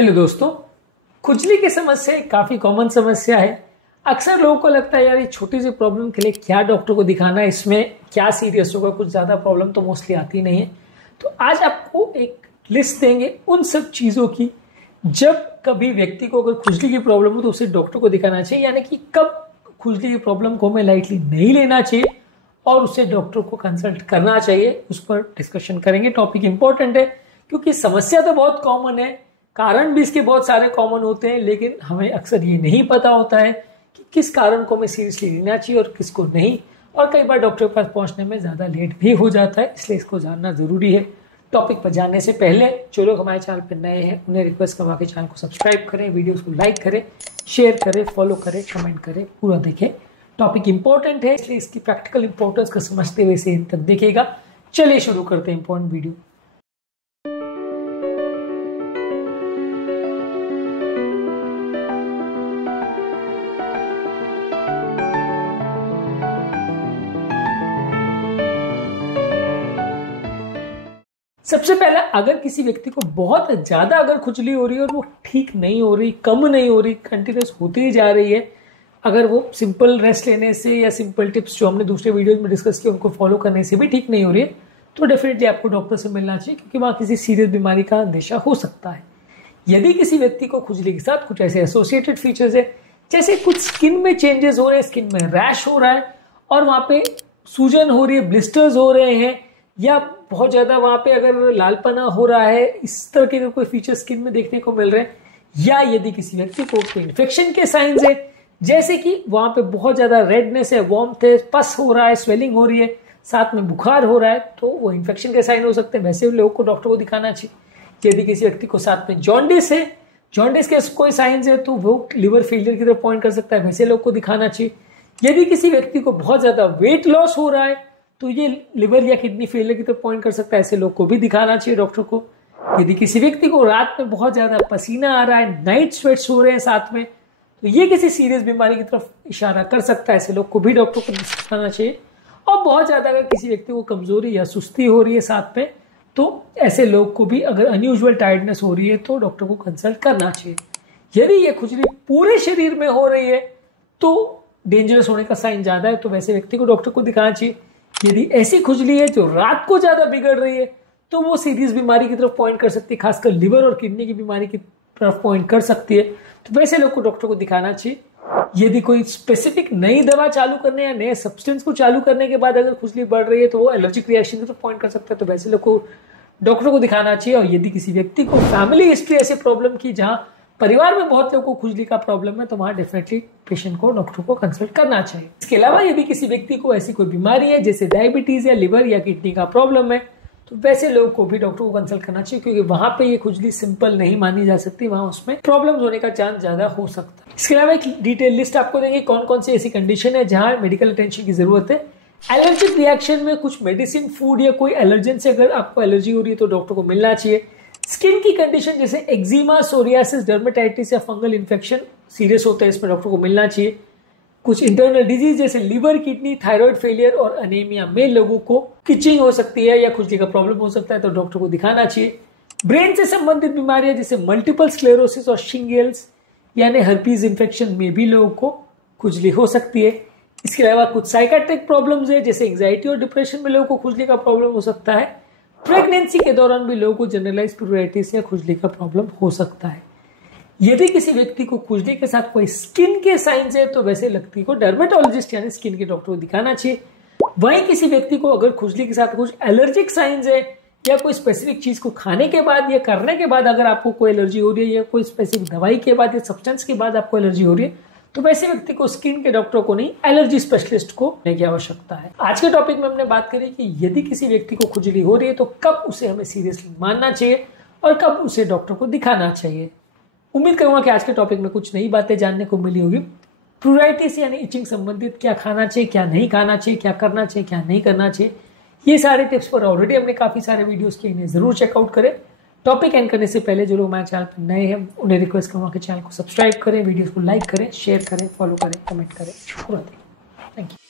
Hello दोस्तों, खुजली की समस्या एक काफी कॉमन समस्या है। अक्सर लोगों को लगता है यार ये छोटी सी प्रॉब्लम के लिए क्या डॉक्टर को दिखाना है, इसमें क्या सीरियस होगा, कुछ ज्यादा प्रॉब्लम तो मोस्टली आती नहीं है। तो आज आपको एक लिस्ट देंगे उन सब चीजों की जब कभी व्यक्ति को अगर खुजली की प्रॉब्लम हो तो उसे डॉक्टर को दिखाना चाहिए, यानी कि कब खुजली की प्रॉब्लम को हमें लाइटली नहीं लेना चाहिए और उसे डॉक्टर को कंसल्ट करना चाहिए। उस पर डिस्कशन करेंगे। टॉपिक इंपॉर्टेंट है क्योंकि समस्या तो बहुत कॉमन है, कारण भी इसके बहुत सारे कॉमन होते हैं, लेकिन हमें अक्सर ये नहीं पता होता है कि किस कारण को हमें सीरियसली लेना चाहिए और किसको नहीं। और कई बार डॉक्टर के पास पहुंचने में ज्यादा लेट भी हो जाता है, इसलिए इसको जानना जरूरी है। टॉपिक पर जानने से पहले जो लोग हमारे चैनल पर नए हैं उन्हें रिक्वेस्ट करवा के चैनल को सब्सक्राइब करें, वीडियोस को लाइक करें, शेयर करें, फॉलो करें, कमेंट करें, पूरा देखें। टॉपिक इंपॉर्टेंट है इसलिए इसकी प्रैक्टिकल इंपॉर्टेंस को समझते हुए इसे तक देखिएगा। चलिए शुरू करते हैं इंपॉर्टेंट वीडियो। सबसे पहले अगर किसी व्यक्ति को बहुत ज्यादा अगर खुजली हो रही है और वो ठीक नहीं हो रही, कम नहीं हो रही, कंटिन्यूस होती ही जा रही है, अगर वो सिंपल रेस्ट लेने से या सिंपल टिप्स जो हमने दूसरे वीडियोस में डिस्कस किए उनको फॉलो करने से भी ठीक नहीं हो रही है, तो डेफिनेटली आपको डॉक्टर से मिलना चाहिए क्योंकि वहां किसी सीरियस बीमारी का अंदेशा हो सकता है। यदि किसी व्यक्ति को खुजली के साथ कुछ ऐसे एसोसिएटेड फीचर्स है, जैसे कुछ स्किन में चेंजेस हो रहे हैं, स्किन में रैश हो रहा है और वहां पे सूजन हो रही है, ब्लिस्टर्स हो रहे हैं, या बहुत ज्यादा वहां पे अगर लालपना हो रहा है, इस तरह के कोई फीचर स्किन में देखने को मिल रहे हैं, या यदि किसी व्यक्ति को कोई इन्फेक्शन के साइंस है, जैसे कि वहां पे बहुत ज्यादा रेडनेस है, वार्मथ है, पस हो रहा है, स्वेलिंग हो रही है, साथ में बुखार हो रहा है, तो वो इन्फेक्शन के साइन हो सकते हैं। वैसे लोगों को डॉक्टर को दिखाना चाहिए। यदि किसी व्यक्ति को साथ में जॉन्डिस है, जॉन्डिस के कोई साइंस है तो वो लिवर फेलियर की तरफ पॉइंट कर सकता है, वैसे लोग को दिखाना चाहिए। यदि किसी व्यक्ति को बहुत ज्यादा वेट लॉस हो रहा है तो ये लिवर या किडनी फेलियर की तरफ पॉइंट कर सकता है, ऐसे लोग को भी दिखाना चाहिए डॉक्टर को। यदि किसी व्यक्ति को रात में बहुत ज्यादा पसीना आ रहा है, नाइट स्वेट्स हो रहे हैं साथ में, तो ये किसी सीरियस बीमारी की तरफ इशारा कर सकता है, ऐसे लोग को भी डॉक्टर को दिखाना चाहिए। और बहुत ज्यादा अगर किसी व्यक्ति को कमजोरी या सुस्ती हो रही है साथ में, तो ऐसे लोग को भी अगर अनयूजुअल टायर्डनेस हो रही है तो डॉक्टर को कंसल्ट करना चाहिए। यदि ये खुजली पूरे शरीर में हो रही है तो डेंजरस होने का साइन ज्यादा है, तो वैसे व्यक्ति को डॉक्टर को दिखाना चाहिए। यदि ऐसी खुजली है जो रात को ज्यादा बिगड़ रही है तो वो सीरियस बीमारी की तरफ पॉइंट कर सकती है, खासकर लिवर और किडनी की बीमारी की तरफ पॉइंट कर सकती है, तो वैसे लोग को डॉक्टर को दिखाना चाहिए। यदि कोई स्पेसिफिक नई दवा चालू करने या नए सब्सटेंस को चालू करने के बाद अगर खुजली बढ़ रही है तो वो एलर्जिक रिएक्शन की तरफ पॉइंट कर सकता है, तो वैसे लोग को डॉक्टर को दिखाना चाहिए। और यदि किसी व्यक्ति को फैमिली हिस्ट्री ऐसे प्रॉब्लम की जहां परिवार में बहुत लोगों को खुजली का प्रॉब्लम है, तो वहां डेफिनेटली पेशेंट को डॉक्टर को कंसल्ट करना चाहिए। इसके अलावा यदि किसी व्यक्ति को ऐसी कोई बीमारी है जैसे डायबिटीज या लिवर या किडनी का प्रॉब्लम है, तो वैसे लोगों को भी डॉक्टर को कंसल्ट करना चाहिए क्योंकि वहां पे ये खुजली सिंपल नहीं मानी जा सकती, वहां उसमें प्रॉब्लम होने का चांस ज्यादा हो सकता है। इसके अलावा एक डिटेल लिस्ट आपको देंगे कौन कौन सी ऐसी कंडीशन है जहां मेडिकल अटेंशन की जरूरत है। एलर्जिक रिएक्शन में कुछ मेडिसिन, फूड या कोई एलर्जन से अगर आपको एलर्जी हो रही है तो डॉक्टर को मिलना चाहिए। स्किन की कंडीशन जैसे एक्जिमा, सोरियासिस, डर्मेटाइटिस या फंगल इन्फेक्शन सीरियस होता है, इसमें डॉक्टर को मिलना चाहिए। कुछ इंटरनल डिजीज जैसे लिवर, किडनी, थायराइड फेलियर और अनीमिया में लोगों को किचिंग हो सकती है या खुजली का प्रॉब्लम हो सकता है, तो डॉक्टर को दिखाना चाहिए। ब्रेन से संबंधित बीमारियां जैसे मल्टीपल स्क्लेरोसिस और शिंगल्स यानी हर्पीज इन्फेक्शन में भी लोगों को खुजली हो सकती है। इसके अलावा कुछ साइकेट्रिक प्रॉब्लम्स है जैसे एंग्जाइटी और डिप्रेशन में लोगों को खुजली का प्रॉब्लम हो सकता है। प्रेगनेंसी के दौरान भी लोगों को जनरलाइज प्लूराइटिस या खुजली का प्रॉब्लम हो सकता है। यदि किसी व्यक्ति को खुजली के साथ कोई स्किन के साइंस है तो वैसे व्यक्ति को डर्मेटोलॉजिस्ट यानी स्किन के डॉक्टर को दिखाना चाहिए। वहीं किसी व्यक्ति को अगर खुजली के साथ कुछ एलर्जिक साइंस है या कोई स्पेसिफिक चीज को खाने के बाद या करने के बाद अगर आपको कोई एलर्जी हो रही है या कोई स्पेसिफिक दवाई के बाद या सब्सटेंस के बाद आपको एलर्जी हो रही है, तो वैसे व्यक्ति को स्किन के डॉक्टर को नहीं, एलर्जी स्पेशलिस्ट को लेने की आवश्यकता है। आज के टॉपिक में हमने बात करी कि यदि किसी व्यक्ति को खुजली हो रही है तो कब उसे हमें सीरियसली मानना चाहिए और कब उसे डॉक्टर को दिखाना चाहिए। उम्मीद करूंगा कि आज के टॉपिक में कुछ नई बातें जानने को मिली होगी। प्लूराइटिस यानी इचिंग संबंधित क्या खाना चाहिए, क्या नहीं खाना चाहिए, क्या करना चाहिए, क्या नहीं करना चाहिए, ये सारे टिप्स पर ऑलरेडी हमने काफी सारे वीडियोस किए, इन्हें जरूर चेकआउट करें। टॉपिक एंड करने से पहले जो लोग हमारे चैनल पर नए हैं उन्हें रिक्वेस्ट करूंगा कि चैनल को सब्सक्राइब करें, वीडियोस को लाइक करें, शेयर करें, फॉलो करें, कमेंट करें, पूरा दें। Thank you.